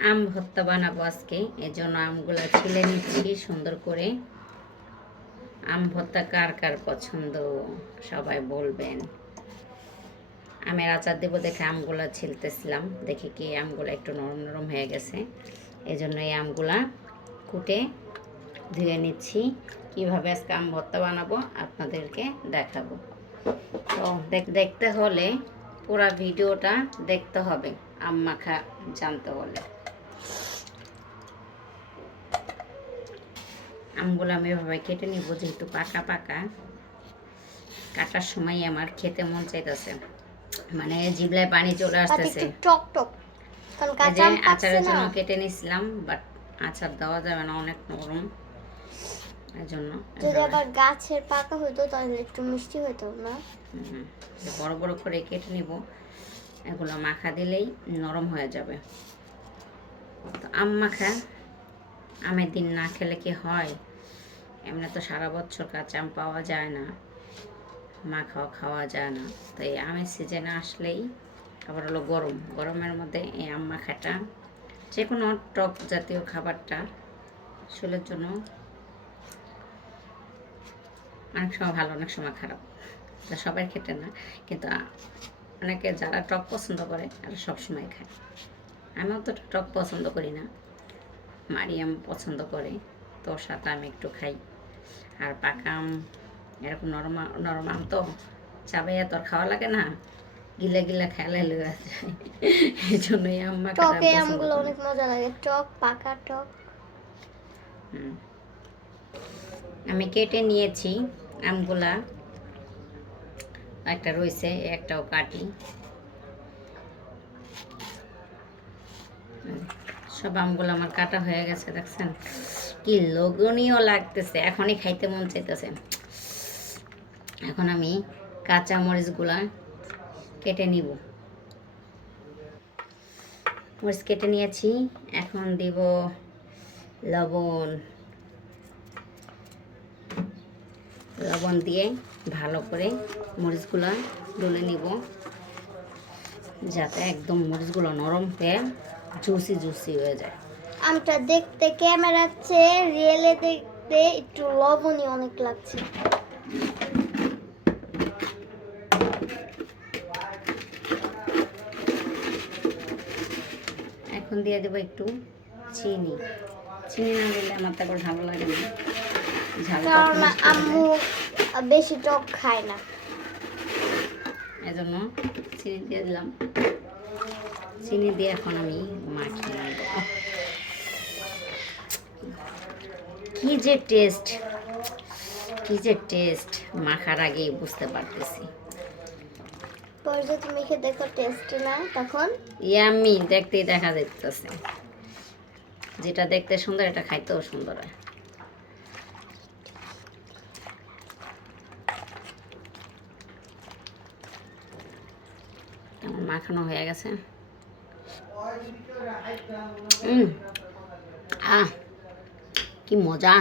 আম ভর্তা বানাবো আজকে, এজন্য আমগুলো ছিলে নিচ্ছি সুন্দর করে। আম ভর্তা কার কার পছন্দ সবাই বলবেন। আমের আচার দেবো দেখে আমগুলা ছিলতেছিলাম, দেখি কি আমগুলো একটু নরম নরম হয়ে গেছে, এজন্য এই আমগুলা কুটে ধুয়ে নিচ্ছি। কীভাবে আজকে আম ভর্তা বানাবো আপনাদেরকে দেখাবো। তো দেখতে হলে পুরো ভিডিওটা দেখতে হবে আম মাখা জানতে হলে। আমগুলো আমি এভাবে কেটে নিব, যেহেতু পাকা পাকা, কাটার সময় আমার খেতে মন চাইতেছে, মানে জিভলায় পানি চলে আসতেছে। টক টক এই যে আচারের জন্য কেটে নিছিলাম, বাট আচার দেওয়া যাবে না, অনেক নরম, এই জন্য। যদি আবার গাছের পাকা হতো তাহলে একটু মিষ্টি হতো না। বড় বড় করে কেটে নিব, এগুলো মাখা দিলেই নরম হয়ে যাবে। তো আম মাখা আমের দিন না খেলে কি হয়? এমনি তো সারা বছর কাঁচা আম পাওয়া যায় না, মাখাও খাওয়া যায় না। তো এই আমের সিজনে আসলেই, আবার হলো গরমের মধ্যে এই আম মাখাটা, যে কোনো টক জাতীয় খাবারটা শরীরের জন্য অনেক সময় ভালো, অনেক সময় খারাপ। সবাই খেতে না, কিন্তু অনেকে যারা টক পছন্দ করে তারা সবসময় খায়। আমিও তো টক পছন্দ করি না, মারিয়াম পছন্দ করে, তোর সাথে আমি একটু খাই। আর পাকা আম এরকম নরম নরম আম তো চাবাইয়া তোর খাওয়া লাগে না, গিলা গিলা খেলে লেগে যায়, এই জন্যই আম মাখাটা টকে আমগুলো অনেক মজা লাগে, টক পাকা টক। আমি কেটে নিয়েছি আমগুলা, একটা রয়েছে, একটাও কাটি। সব আমগুলো আমার কাটা হয়ে গেছে, দেখছেন কি লোভনীয় লাগতেছে, এখনই খাইতে মন চাইতেছে। এখন আমি কাঁচা মরিচগুলা কেটে নিব। মরিচ কেটে নিয়েছি, এখন দিব লবণ। লবণ দিয়ে ভালো করে মরিচগুলো ডলে নিব, যাতে একদম মরিচগুলো নরম হয়ে জুসি জুসি হয়ে যায়। আমটা দেখতে ক্যামেরার চেয়ে রিয়েলে দেখতে একটু লবণই অনেক লাগছে। এখন দিয়ে দেবো একটু চিনি। চিনি না দিলে আমার তারপর ভালো লাগে না, কারণ আম্মু বেশি টক খায় না, এজন্য চিনি দিয়ে দিলাম। চিনি দিয়ে এখন আমি মাখিয়ে নেব। কি যে টেস্ট, কি যে টেস্ট, মাখার আগেই বুঝতে পারতেছি। পরে যদি মেখে দেখো টেস্ট না, তখন ইয়াম্মি দেখতেই দেখা যাইতেছে, যেটা দেখতে সুন্দর এটা খাইতেও সুন্দর হয়। আমার মাখানো হয়ে গেছে। কি মজা।